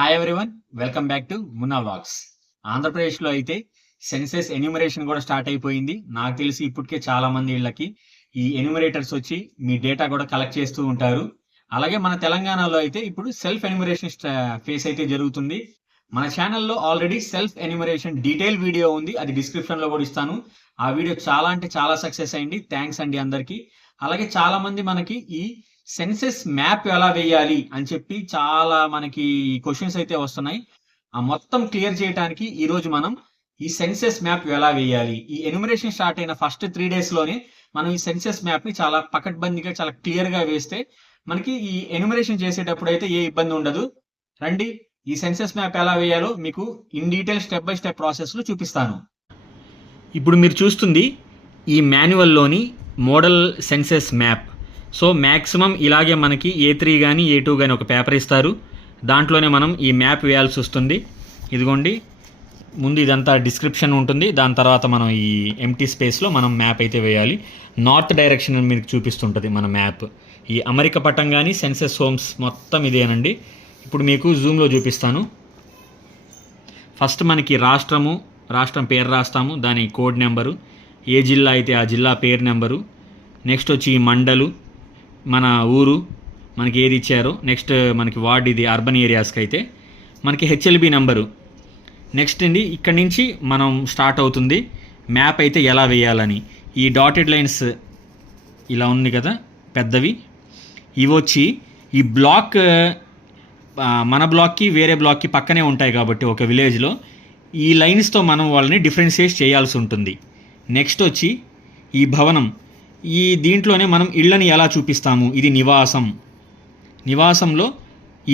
Hi everyone, welcome back to Munna vlogs. ఆంధ్రప్రదేశ్లో అయితే senses enumeration కూడా స్టార్ట్ అయిపోయింది. నాకు తెలిసి ఇప్పటికే చాలా మంది ఇళ్ళకి ఈ ఎన్యూమరేటర్స్ వచ్చి మీ డేటా కూడా కలెక్ట్ చేస్తూ ఉంటారు. అలాగే మన తెలంగాణలో అయితే ఇప్పుడు సెల్ఫ్ ఎన్యూమరేషన్ ఫేస్ అయితే జరుగుతుంది. మన ఛానల్లో already self enumeration detail video ఉంది, అది డిస్క్రిప్షన్లో కూడా ఇస్తాను. ఆ వీడియో చాలా అంటే చాలా సక్సెస్ అయింది. థ్యాంక్స్ అండి అందరికీ. అలాగే చాలా మంది మనకి ఈ సెన్సెస్ మ్యాప్ ఎలా వేయాలి అని చెప్పి చాలా మనకి క్వశ్చన్స్ అయితే వస్తున్నాయి. ఆ మొత్తం క్లియర్ చేయడానికి ఈరోజు మనం ఈ సెన్సెస్ మ్యాప్ ఎలా వేయాలి, ఈ ఎన్యూమరేషన్ స్టార్ట్ అయిన ఫస్ట్ 3 days లోనే మనం ఈ సెన్సెస్ మ్యాప్ ని చాలా పకడ్బందీగా చాలా క్లియర్ గా వేస్తే మనకి ఈ ఎన్యూమరేషన్ చేసేటప్పుడు అయితే ఏ ఇబ్బంది ఉండదు. రండి, ఈ సెన్సెస్ మ్యాప్ ఎలా వేయాలో మీకు in detail step by step process లో చూపిస్తాను. ఇప్పుడు మీరు చూస్తుంది ఈ మాన్యువల్లోని model census map. So maximum ఇలాగే మనకి A3 కానీ A2 కానీ ఒక పేపర్ ఇస్తారు, దాంట్లోనే మనం ఈ మ్యాప్ వేయాల్సి వస్తుంది. ఇదిగోండి, ముందు ఇదంతా డిస్క్రిప్షన్ ఉంటుంది, దాని తర్వాత మనం ఈ ఎంటీ స్పేస్లో మనం మ్యాప్ అయితే వేయాలి. నార్త్ డైరెక్షన్ మీకు చూపిస్తుంటుంది మన మ్యాప్. ఈ అమెరికా పట్టం కానీ సెన్సెస్ హోమ్స్ మొత్తం ఇదేనండి. ఇప్పుడు మీకు జూమ్లో చూపిస్తాను. ఫస్ట్ మనకి రాష్ట్రం పేరు రాస్తాము, దాని కోడ్ నెంబరు, ఏ జిల్లా అయితే ఆ జిల్లా పేరు నెంబరు. నెక్స్ట్ వచ్చి మండలు, మన ఊరు, మనకి ఏది ఇచ్చారో. నెక్స్ట్ మనకి వార్డ్, ఇది అర్బన్ ఏరియాస్కి అయితే మనకి HLB నెంబరు. నెక్స్ట్ అండి, ఇక్కడి నుంచి మనం స్టార్ట్ అవుతుంది మ్యాప్ అయితే ఎలా వేయాలని. ఈ డాటెడ్ లైన్స్ ఇలా ఉంది కదా పెద్దవి, ఇవి వచ్చి ఈ బ్లాక్ మన బ్లాక్కి వేరే బ్లాక్కి పక్కనే ఉంటాయి కాబట్టి ఒక విలేజ్లో ఈ లైన్స్తో మనం వాళ్ళని డిఫరెన్షియేట్ చేయాల్సి ఉంటుంది. నెక్స్ట్ వచ్చి ఈ భవనం, ఈ దీంట్లోనే మనం ఇళ్ళని ఎలా చూపిస్తాము. ఇది నివాసంలో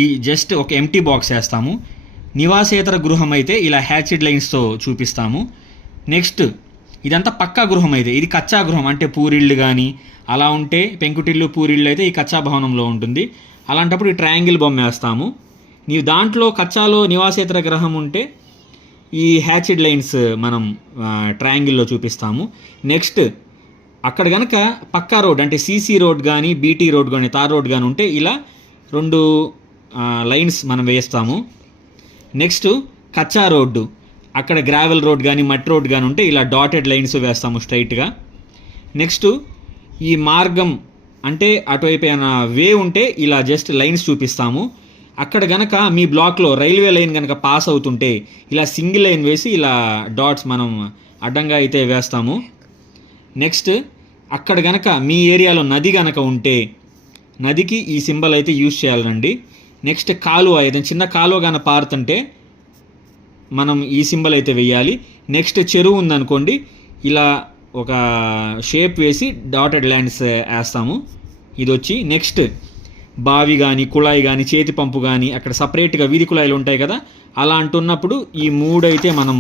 ఈ జస్ట్ ఒక ఎంటీ బాక్స్ వేస్తాము. నివాసేతర గృహం అయితే ఇలా హ్యాచెడ్ లైన్స్తో చూపిస్తాము. నెక్స్ట్ ఇదంతా పక్కా గృహం అయితే, ఇది కచ్చా గృహం అంటే పూరిళ్ళు కానీ అలా ఉంటే, పెంకుటిల్లు పూరిళ్ళు అయితే ఈ కచ్చా భవనంలో ఉంటుంది. అలాంటప్పుడు ఈ ట్రయాంగిల్ బొమ్మ వేస్తాము. దాంట్లో కచ్చాలో నివాసేతర గృహం ఉంటే ఈ హ్యాచెడ్ లైన్స్ మనం ట్రయాంగిల్లో చూపిస్తాము. నెక్స్ట్ అక్కడ కనుక పక్కా రోడ్ అంటే సీసీ రోడ్ కానీ బీటీ రోడ్ కానీ తార్ రోడ్ కానీ ఉంటే ఇలా 2 లైన్స్ మనం వేస్తాము. నెక్స్ట్ కచ్చా రోడ్డు, అక్కడ గ్రావెల్ రోడ్ కానీ మట్టి రోడ్ కానీ ఉంటే ఇలా డాటెడ్ లైన్స్ వేస్తాము స్ట్రైట్గా. నెక్స్ట్ ఈ మార్గం అంటే అటువైపు ఏమైనా వే ఉంటే ఇలా జస్ట్ లైన్స్ చూపిస్తాము. అక్కడ గనక మీ బ్లాక్లో రైల్వే లైన్ కనుక పాస్ అవుతుంటే ఇలా సింగిల్ లైన్ వేసి ఇలా డాట్స్ మనం అడ్డంగా అయితే వేస్తాము. నెక్స్ట్ అక్కడ గనక మీ ఏరియాలో నది గనక ఉంటే నదికి ఈ సింబల్ అయితే యూజ్ చేయాలండి. నెక్స్ట్ కాలువ, ఏదైనా చిన్న కాలువ కానీ పారుతుంటే మనం ఈ సింబల్ అయితే వేయాలి. నెక్స్ట్ చెరువు ఉందనుకోండి, ఇలా ఒక షేప్ వేసి డాటెడ్ లైన్స్ వేస్తాము. ఇది వచ్చి నెక్స్ట్ బావి కానీ కుళాయి కానీ చేతి పంపు కానీ అక్కడ సపరేట్గా వీధి కుళాయిలు ఉంటాయి కదా, అలా అంటున్నప్పుడు ఈ 3 అయితే మనం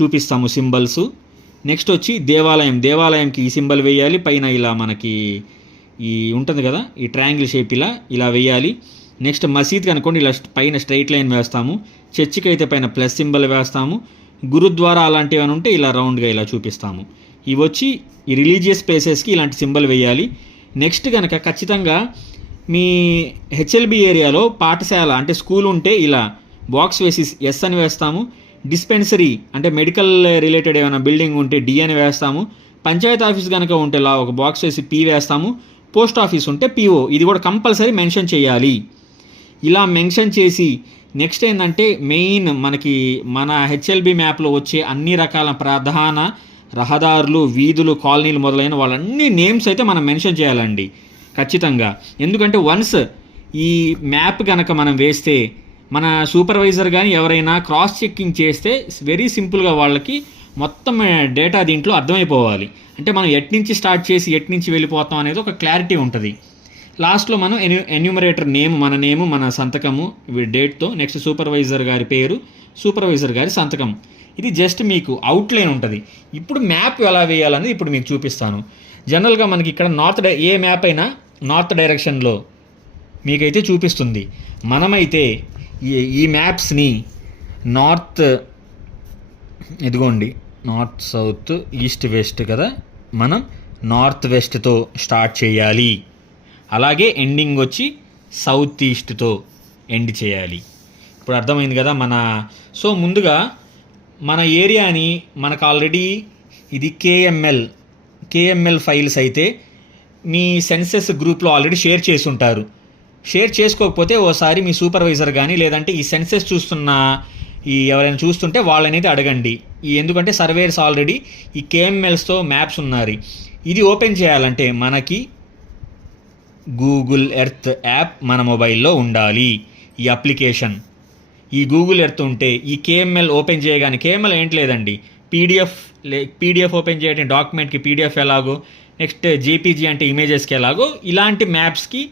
చూపిస్తాము సింబల్స్. నెక్స్ట్ వచ్చి దేవాలయంకి ఈ సింబల్ వేయాలి. పైన ఇలా మనకి ఈ ఉంటుంది కదా ఈ ట్రయాంగిల్ షేప్ ఇలా వేయాలి. నెక్స్ట్ మసీద్కి అనుకోండి ఇలా పైన స్ట్రైట్ లైన్ వేస్తాము. చర్చికి అయితే పైన ప్లస్ సింబల్ వేస్తాము. గురుద్వారా అలాంటివి అని ఉంటే ఇలా రౌండ్గా ఇలా చూపిస్తాము. ఇవి వచ్చి ఈ రిలీజియస్ ప్లేసెస్కి ఇలాంటి సింబల్ వేయాలి. నెక్స్ట్ కనుక ఖచ్చితంగా మీ HLB ఏరియాలో పాఠశాల అంటే స్కూల్ ఉంటే ఇలా బాక్స్ వేసి ఎస్ అని వేస్తాము. డిస్పెన్సరీ అంటే మెడికల్ రిలేటెడ్ ఏమైనా బిల్డింగ్ ఉంటే D అని వేస్తాము. పంచాయతీ ఆఫీస్ కనుక ఉంటే ఇలా ఒక బాక్స్ వేసి P వేస్తాము. పోస్ట్ ఆఫీస్ ఉంటే PO, ఇది కూడా కంపల్సరీ మెన్షన్ చేయాలి. ఇలా మెన్షన్ చేసి నెక్స్ట్ ఏంటంటే మెయిన్ మనకి మన HLB మ్యాప్లో వచ్చే అన్ని రకాల ప్రధాన రహదారులు, వీధులు, కాలనీలు మొదలైన వాళ్ళన్ని నేమ్స్ అయితే మనం మెన్షన్ చేయాలండి ఖచ్చితంగా. ఎందుకంటే వన్స్ ఈ మ్యాప్ కనుక మనం వేస్తే మన సూపర్వైజర్ కానీ ఎవరైనా క్రాస్ చెక్కింగ్ చేస్తే వెరీ సింపుల్గా వాళ్ళకి మొత్తం డేటా దీంట్లో అర్థమైపోవాలి. అంటే మనం ఎట్నుంచి స్టార్ట్ చేసి ఎట్నుంచి వెళ్ళిపోతాం అనేది ఒక క్లారిటీ ఉంటుంది. లాస్ట్లో మనం ఎన్యూమరేటర్ నేమ్, మన సంతకము డేట్తో, నెక్స్ట్ సూపర్వైజర్ గారి పేరు, సూపర్వైజర్ గారి సంతకం. ఇది జస్ట్ మీకు అవుట్లైన్ ఉంటుంది. ఇప్పుడు మ్యాప్ ఎలా వేయాలనేది ఇప్పుడు మీకు చూపిస్తాను. జనరల్గా మనకి ఇక్కడ ఏ మ్యాప్ అయినా నార్త్ డైరెక్షన్లో మీకైతే చూపిస్తుంది. మనమైతే ఈ మ్యాప్స్ని ఇదిగోండి నార్త్, సౌత్, ఈస్ట్, వెస్ట్ కదా, మనం నార్త్ వెస్ట్తో స్టార్ట్ చేయాలి. అలాగే ఎండింగ్ వచ్చి సౌత్ ఈస్ట్తో ఎండ్ చేయాలి. ఇప్పుడు అర్థమైంది కదా సో ముందుగా మన ఏరియాని మనకు ఆల్రెడీ ఇది కేఎంఎల్ ఫైల్స్ అయితే మీ సెన్సెస్ గ్రూప్లో ఆల్రెడీ షేర్ చేసి ఉంటారు. షేర్ చేసుకోకపోతే ఓసారి మీ సూపర్వైజర్ కానీ లేదంటే ఈ సెన్సెస్ చూస్తున్న ఎవరైనా చూస్తుంటే వాళ్ళనైతే అడగండి. ఎందుకంటే సర్వేయర్స్ ఆల్రెడీ ఈ కేఎంఎల్స్తో మ్యాప్స్ ఉన్నారు. ఇది ఓపెన్ చేయాలంటే మనకి గూగుల్ ఎర్త్ యాప్ మన మొబైల్లో ఉండాలి. ఈ అప్లికేషన్ ఈ గూగుల్ ఎర్త్ ఉంటే ఈ కేఎంఎల్ ఓపెన్ చేయగానే, కేఎంఎల్ ఏంటి లేదండి, పీడిఎఫ్ ఓపెన్ చేయడం డాక్యుమెంట్కి పీడిఎఫ్ ఎలాగో, నెక్స్ట్ జేపీజీ అంటే ఇమేజెస్కి ఎలాగో, ఇలాంటి మ్యాప్స్కి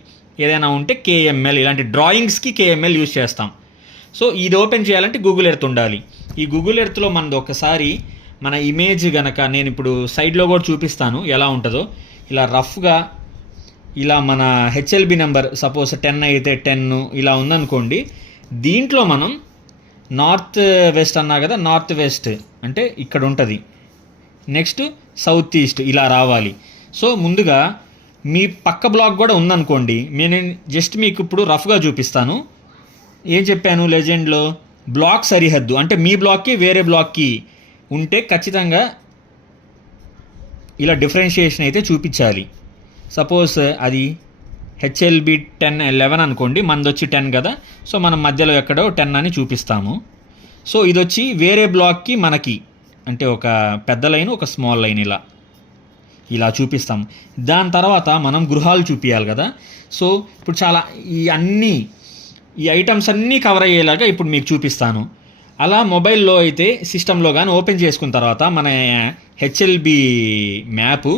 ఏదైనా ఉంటే కేఎంఎల్, ఇలాంటి డ్రాయింగ్స్కి కేఎంఎల్ యూజ్ చేస్తాం. సో ఇది ఓపెన్ చేయాలంటే గూగుల్ ఎర్త్ ఉండాలి. ఈ గూగుల్ ఎర్త్లో మనది ఒకసారి మన ఇమేజ్ గనక నేను ఇప్పుడు సైడ్లో కూడా చూపిస్తాను ఎలా ఉంటుందో. ఇలా రఫ్గా ఇలా మన హెచ్ఎల్బి నెంబర్ సపోజ్ 10 అయితే 10 ఇలా ఉందనుకోండి. దీంట్లో మనం నార్త్ వెస్ట్ అన్నా కదా, నార్త్ వెస్ట్ అంటే ఇక్కడ ఉంటుంది. నెక్స్ట్ సౌత్ ఈస్ట్ ఇలా రావాలి. సో ముందుగా మీ పక్క బ్లాక్ కూడా ఉందనుకోండి. నేను జస్ట్ మీకు ఇప్పుడు రఫ్గా చూపిస్తాను. ఏం చెప్పాను లెజెండ్లో, బ్లాక్ సరిహద్దు అంటే మీ బ్లాక్కి వేరే బ్లాక్కి ఉంటే ఖచ్చితంగా ఇలా డిఫరెన్షియేషన్ అయితే చూపించాలి. సపోజ్ అది హెచ్ఎల్బి 11 అనుకోండి, మనది వచ్చి 10 కదా. సో మనం మధ్యలో ఎక్కడో 10 అని చూపిస్తాము. సో ఇది వచ్చి వేరే బ్లాక్కి మనకి అంటే ఒక పెద్ద లైన్ ఒక స్మాల్ లైన్ ఇలా చూపిస్తాం. దాని తర్వాత మనం గృహాలు చూపించాలి కదా. సో ఇప్పుడు చాలా ఈ ఐటమ్స్ అన్నీ కవర్ అయ్యేలాగా ఇప్పుడు మీకు చూపిస్తాను. అలా మొబైల్లో అయితే సిస్టంలో కానీ ఓపెన్ చేసుకున్న తర్వాత మన హెచ్ఎల్బి మ్యాప్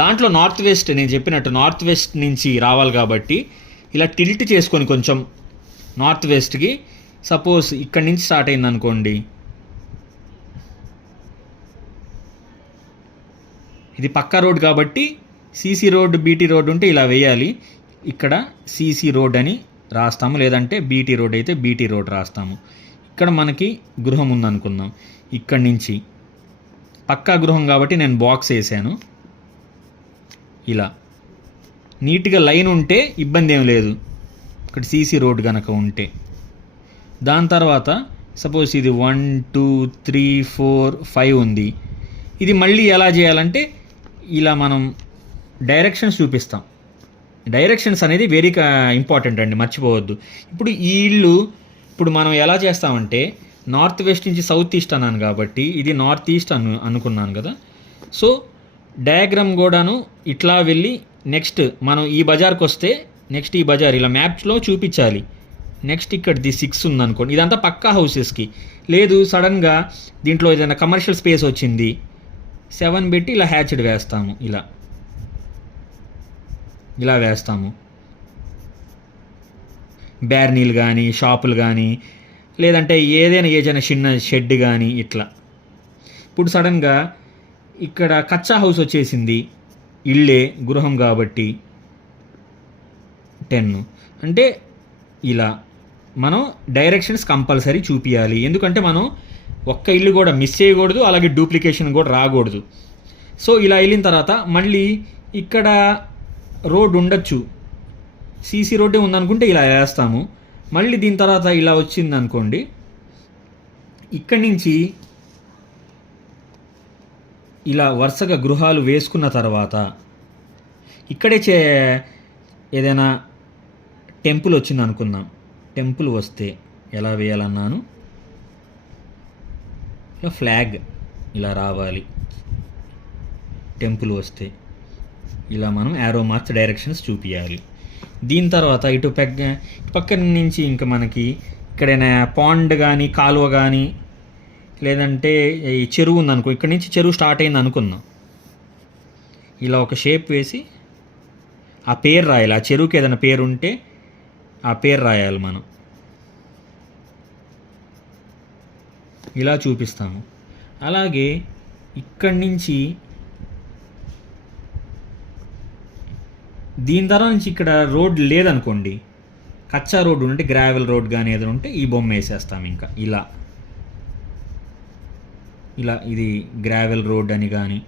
దాంట్లో నార్త్ వెస్ట్, నేను చెప్పినట్టు నార్త్ వెస్ట్ నుంచి రావాలి కాబట్టి ఇలా టిల్ట్ చేసుకొని కొంచెం నార్త్ వెస్ట్కి, సపోజ్ ఇక్కడి నుంచి స్టార్ట్ అయింది అనుకోండి, ఇది పక్కా రోడ్ కాబట్టి సీసీ రోడ్ బీటీ రోడ్ ఉంటే ఇలా వేయాలి. ఇక్కడ సీసీ రోడ్ అని రాస్తాము, లేదంటే బీటీ రోడ్ అయితే బీటీ రోడ్ రాస్తాము. ఇక్కడ మనకి గృహం ఉందనుకుందాం. ఇక్కడి నుంచి పక్కా గృహం కాబట్టి నేను బాక్స్ వేసాను. ఇలా నీట్గా లైన్ ఉంటే ఇబ్బంది ఏం లేదు, ఇక్కడ సీసీ రోడ్ కనుక ఉంటే. దాని తర్వాత సపోజ్ ఇది 1 2 3 4 5 ఉంది. ఇది మళ్ళీ ఎలా చేయాలంటే ఇలా మనం డైరెక్షన్స్ చూపిస్తాం. డైరెక్షన్స్ అనేది వెరీ ఇంపార్టెంట్ అండి, మర్చిపోవద్దు. ఇప్పుడు ఈ ఇల్లు ఇప్పుడు మనం ఎలా చేస్తామంటే నార్త్ వెస్ట్ నుంచి సౌత్ ఈస్ట్ అన్నాను కాబట్టి ఇది నార్త్ ఈస్ట్ అనుకున్నాను కదా. సో డయాగ్రామ్ కూడాను ఇట్లా వెళ్ళి నెక్స్ట్ మనం ఈ బజార్కి వస్తే నెక్స్ట్ ఈ బజార్ ఇలా మ్యాప్స్లో చూపించాలి. నెక్స్ట్ ఇక్కడది 6 ఉందనుకోండి, ఇదంతా పక్కా హౌసెస్కి. లేదు సడన్గా దీంట్లో ఏదైనా కమర్షియల్ స్పేస్ వచ్చింది, 7 పెట్టి ఇలా హ్యాచ్డ్ వేస్తాము. ఇలా వేస్తాము. బ్యార్నీలు కానీ షాపులు కానీ లేదంటే ఏదైనా చిన్న షెడ్ కానీ ఇట్లా. ఇప్పుడు సడన్గా ఇక్కడ కచ్చా హౌస్ వచ్చేసింది, ఇల్లే గృహం కాబట్టి 10 అంటే ఇలా మనం డైరెక్షన్స్ కంపల్సరీ చూపించాలి. ఎందుకంటే మనం ఒక్క ఇల్లు కూడా మిస్ చేయకూడదు, అలాగే డూప్లికేషన్ కూడా రాకూడదు. సో ఇలా వెళ్ళిన తర్వాత మళ్ళీ ఇక్కడ రోడ్ ఉండొచ్చు, సీసీ రోడ్డే ఉందనుకుంటే ఇలా వేస్తాము. మళ్ళీ దీని తర్వాత ఇలా వచ్చింది అనుకోండి, ఇక్కడి నుంచి ఇలా వరుసగా గృహాలు వేసుకున్న తర్వాత ఇక్కడే ఏదైనా టెంపుల్ వచ్చింది అనుకుందాం. టెంపుల్ వస్తే ఎలా వేయాలన్నాను, ఇలా ఫ్లాగ్ ఇలా రావాలి. టెంపుల్ వస్తే ఇలా మనం యారో మార్క్స్ డైరెక్షన్స్ చూపించాలి. దీని తర్వాత ఇటు పక్కన నుంచి ఇంకా మనకి ఇక్కడైనా పాండ్ కానీ కాలువ కానీ లేదంటే ఈ చెరువు ఉందనుకో, ఇక్కడ నుంచి చెరువు స్టార్ట్ అయింది అనుకుందాం. ఇలా ఒక షేప్ వేసి ఆ పేరు రాయాలి. ఆ చెరువుకి ఏదైనా పేరు ఉంటే ఆ పేరు రాయాలి మనం. ఇలా చూపిస్తాము. అలాగే ఇక్కడి నుంచి దీని తర్వాత నుంచి ఇక్కడ రోడ్ లేదనుకోండి, కచ్చా రోడ్ ఉంటే గ్రావెల్ రోడ్ కానీ ఏదైనా ఉంటే ఈ బొమ్మ వేసేస్తాం. ఇంకా ఇలా ఇది గ్రావెల్ రోడ్ అని కానీ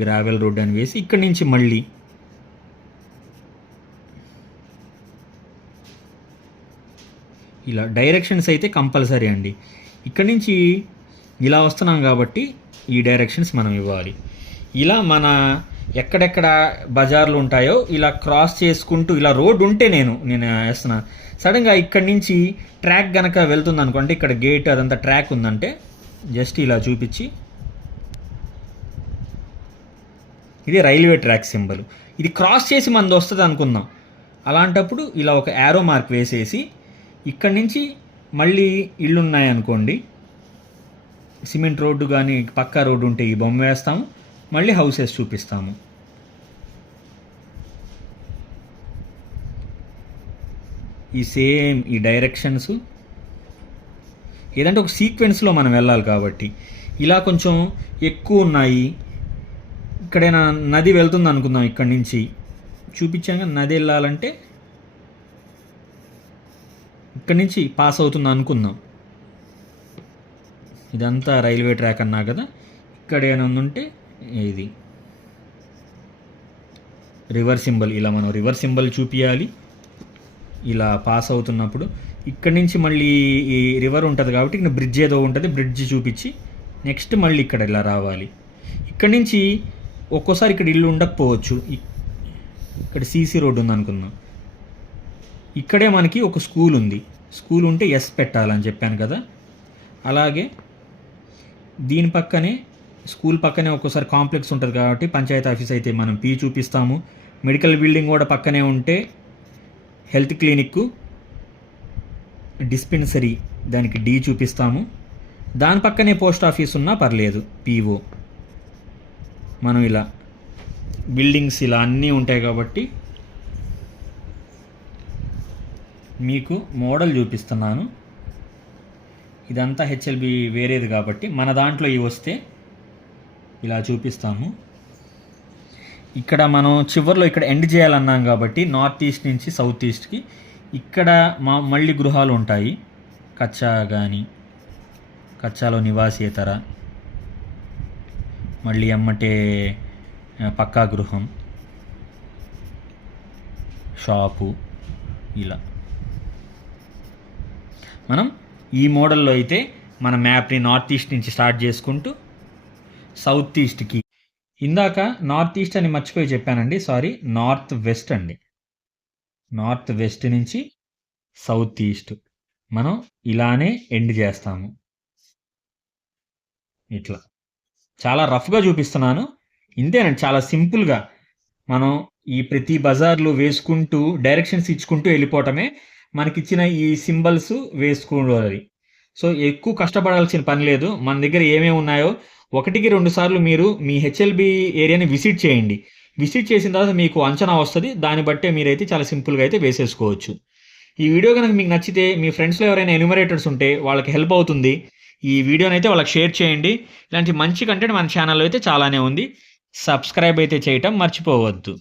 గ్రావెల్ రోడ్ అని వేసి ఇక్కడి నుంచి మళ్ళీ ఇలా డైరెక్షన్స్ అయితే కంపల్సరీ అండి. ఇక్కడి నుంచి ఇలా వస్తున్నాం కాబట్టి ఈ డైరెక్షన్స్ మనం ఇవ్వాలి. ఇలా మన ఎక్కడెక్కడ బజార్లు ఉంటాయో ఇలా క్రాస్ చేసుకుంటూ ఇలా రోడ్డు ఉంటే నేను వేస్తున్నా. సడన్గా ఇక్కడి నుంచి ట్రాక్ కనుక వెళ్తుంది అనుకోండి, ఇక్కడ గేట్ అదంతా ట్రాక్ ఉందంటే జస్ట్ ఇలా చూపించి, ఇది రైల్వే ట్రాక్ సింబల్. ఇది క్రాస్ చేసి మనది వస్తుంది అనుకుందాం. అలాంటప్పుడు ఇలా ఒక యారో మార్క్ వేసేసి ఇక్కడి నుంచి మళ్ళీ ఇళ్ళు ఉన్నాయనుకోండి, సిమెంట్ రోడ్డు కానీ పక్కా రోడ్డు ఉంటే ఈ బొమ్మ వేస్తాము, మళ్ళీ హౌసెస్ చూపిస్తాము. ఈ సేమ్ ఈ డైరెక్షన్స్ ఏదంటే ఒక సీక్వెన్స్లో మనం వెళ్ళాలి కాబట్టి ఇలా కొంచెం ఎక్కువ ఉన్నాయి. ఇక్కడైనా నది వెళ్తుంది అనుకుందాం, ఇక్కడి నుంచి చూపించాక నది వెళ్ళాలంటే ఇక్కడి నుంచి పాస్ అవుతుంది అనుకుందాం. ఇదంతా రైల్వే ట్రాక్ అన్నా కదా, ఇక్కడ ఏమైనా ఉంటే ఇది రివర్ సింబల్, ఇలా మనం రివర్ సింబల్ చూపించాలి. ఇలా పాస్ అవుతున్నప్పుడు ఇక్కడి నుంచి మళ్ళీ ఈ రివర్ ఉంటుంది కాబట్టి ఇక్కడ బ్రిడ్జ్ ఏదో ఉంటుంది, బ్రిడ్జ్ చూపించి నెక్స్ట్ మళ్ళీ ఇక్కడ ఇలా రావాలి. ఇక్కడి నుంచి ఒక్కోసారి ఇక్కడ ఇల్లు ఉండకపోవచ్చు, ఇక్కడ సీసీ రోడ్డు ఉంది అనుకుందాం. ఇక్కడే మనకి ఒక స్కూల్ ఉంది, స్కూల్ ఉంటే ఎస్ పెట్టాలని చెప్పాను కదా. అలాగే దీని పక్కనే స్కూల్ పక్కనే ఒక్కోసారి కాంప్లెక్స్ ఉంటుంది కాబట్టి పంచాయతీ ఆఫీస్ అయితే మనం పీ చూపిస్తాము. మెడికల్ బిల్డింగ్ కూడా పక్కనే ఉంటే హెల్త్ క్లినిక్, డిస్పెన్సరీ దానికి డి చూపిస్తాము. దాని పక్కనే పోస్ట్ ఆఫీస్ ఉన్నా పర్లేదు, పీఓ. మనం ఇలా బిల్డింగ్స్ ఇలా అన్నీ ఉంటాయి కాబట్టి మీకు మోడల్ చూపిస్తున్నాను. ఇదంతా హెచ్ఎల్బి వేరేది కాబట్టి మన దాంట్లో ఇవి వస్తే ఇలా చూపిస్తాము. ఇక్కడ మనం చివరిలో ఇక్కడ ఎండ్ చేయాలన్నాం కాబట్టి నార్త్ ఈస్ట్ నుంచి సౌత్ ఈస్ట్కి ఇక్కడ మళ్ళీ గృహాలు ఉంటాయి. కచ్చా కానీ కచ్చాలో నివాసేతర, మళ్ళీ అమ్మటే పక్కా గృహం, షాపు. ఇలా మనం ఈ మోడల్లో అయితే మన మ్యాప్ని నార్త్ ఈస్ట్ నుంచి స్టార్ట్ చేసుకుంటూ సౌత్ ఈస్ట్కి, ఇందాక నార్త్ ఈస్ట్ అని మర్చిపోయి చెప్పానండి, సారీ, నార్త్ వెస్ట్ అండి. నార్త్ వెస్ట్ నుంచి సౌత్ ఈస్ట్ మనం ఇలానే ఎండ్ చేస్తాము. ఇట్లా చాలా రఫ్గా చూపిస్తున్నాను, ఇంతేనండి, చాలా సింపుల్గా మనం ఈ ప్రతి బజార్లు వేసుకుంటూ డైరెక్షన్స్ ఇచ్చుకుంటూ వెళ్ళిపోవటమే. మనకిచ్చిన ఈ సింబల్స్ వేసుకోవాలి. సో ఎక్కువ కష్టపడాల్సిన పని లేదు. మన దగ్గర ఏమేమి ఉన్నాయో 1-2 సార్లు మీరు మీ హెచ్ఎల్బి ఏరియాని విజిట్ చేయండి. విజిట్ చేసిన తర్వాత మీకు అంచనా వస్తుంది. దాన్ని బట్టే మీరైతే చాలా సింపుల్గా అయితే వేసేసుకోవచ్చు. ఈ వీడియో కనుక మీకు నచ్చితే మీ ఫ్రెండ్స్లో ఎవరైనా ఎన్యూమరేటర్స్ ఉంటే వాళ్ళకి హెల్ప్ అవుతుంది. ఈ వీడియోని అయితే వాళ్ళకి షేర్ చేయండి. ఇలాంటి మంచి కంటెంట్ మన ఛానల్లో అయితే చాలానే ఉంది. సబ్స్క్రైబ్ అయితే చేయటం మర్చిపోవద్దు.